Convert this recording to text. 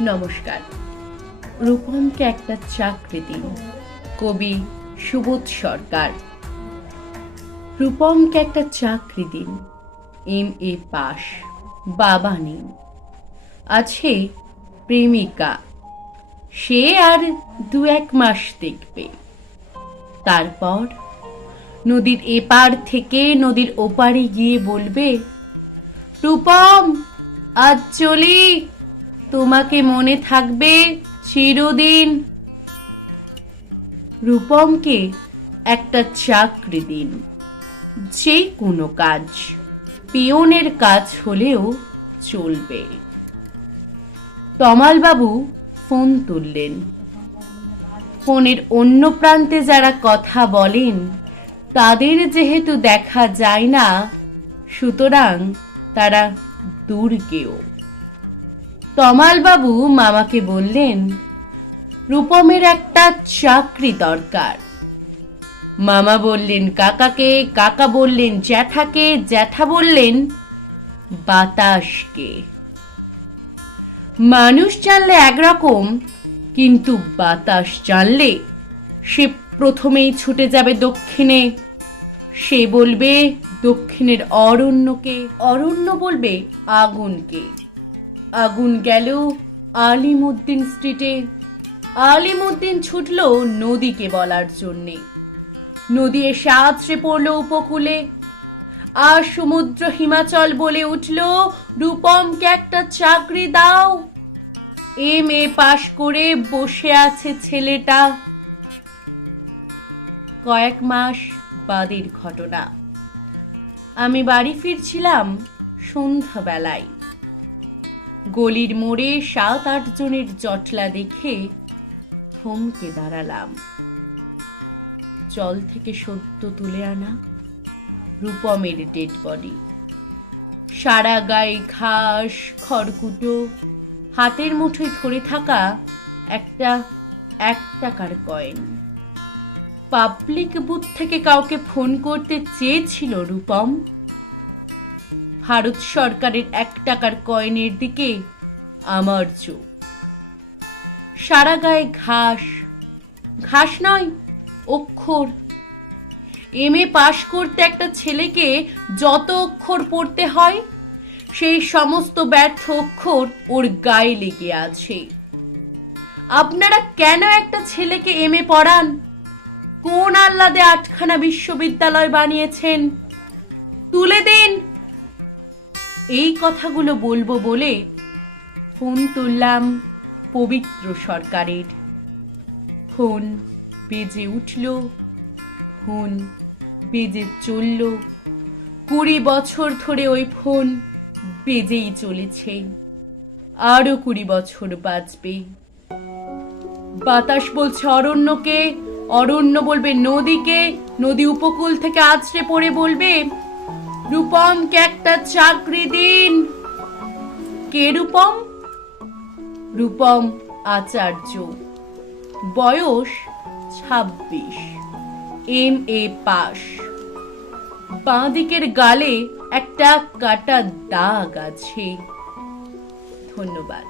নমস্কার। রূপমকে একটা চাকরি দিন। কবি সুবোধ সরকার। রূপমকে একটা চাকরি দিন, MA পাস, বাবা নেই, আছে প্রেমিকা, সে আর 2-1 মাস দেখবে। তারপর নদীর এপার থেকে নদীর ওপারে গিয়ে বলবে, রূপম আজ চলি, তোমাকে মনে থাকবে চিরদিন। রূপমকে একটা চাকরি দিন, যে কোনো কাজ, পিয়নের কাজ হলেও চলবে। তমালবাবু ফোন তুললেন। ফোনের অন্য প্রান্তে যারা কথা বলেন তাদের যেহেতু দেখা যায় না, সুতরাং তারা দূরকেও। তমালবাবু মামাকে বললেন, রূপমের একটা চাকরি দরকার। মামা বললেন কাকাকে, কাকা বললেন জ্যাঠাকে, জ্যাঠা বললেন বাতাসকে। মানুষ জানলে একরকম, কিন্তু বাতাস জানলে সে প্রথমেই ছুটে যাবে দক্ষিণে। সে বলবে দক্ষিণের অরণ্যকে, অরণ্য বলবে আগুনকে। আগুন গেল আলিমুদ্দিন স্ট্রিটে। আলিমুদ্দিন ছুটল নদীকে বলার জন্যে। নদী এসে আছড়ে পড়ল উপকূলে। আর সমুদ্র হিমাচল বলে উঠল, রূপমকে একটা চাকরি দাও। MA পাশ করে বসে আছে ছেলেটা। কয়েক মাস বাদের ঘটনা। আমি বাড়ি ফিরছিলাম সন্ধ্যাবেলায়। গলির মোড়ে 7-8 জনের জটলা দেখে থমকে দাঁড়ালাম। জল থেকে সদ্য তুলে আনা রূপমের ডেড বডি। সারা গায়ে ঘাস, খড়কুটো, হাতের মুঠোয় ধরে থাকা একটা 1 টাকার কয়েন। পাবলিক বুথ থেকে কাউকে ফোন করতে চেয়েছিল রূপম। ভারত সরকারের 1 টাকার কয়েনের দিকে আমার চোখ। সারা গায়ে ঘাস, ঘাস নয় অক্ষর। MA পাশ করতে একটা ছেলেকে যত অক্ষর পড়তে হয়, সেই সমস্ত ব্যর্থ অক্ষর ওর গায়ে লেগে আছে। আপনারা কেন একটা ছেলেকে MA পড়ান? কোন আহ্লাদে 8খানা বিশ্ববিদ্যালয় বানিয়েছেন? তুলে দিন। এই কথাগুলো বলবো বলে ফোন তুললাম পবিত্র সরকারের। ফোন বেজে উঠল, ফোন বেজে চলল। 20 বছর ধরে ওই ফোন বেজেই চলেছে, আরো 20 বছর বাজবে। বাতাস বলছে অরণ্যকে, অরণ্য বলবে নদীকে, নদী উপকূল থেকে আছড়ে পড়ে বলবে, রূপমকে একটা চাকরি দিন। কে রূপম? রূপম আচার্য, বয়স 26, MA পাস। বাঁ দিকের গালে একটা কাটা দাগ আছে। ধন্যবাদ।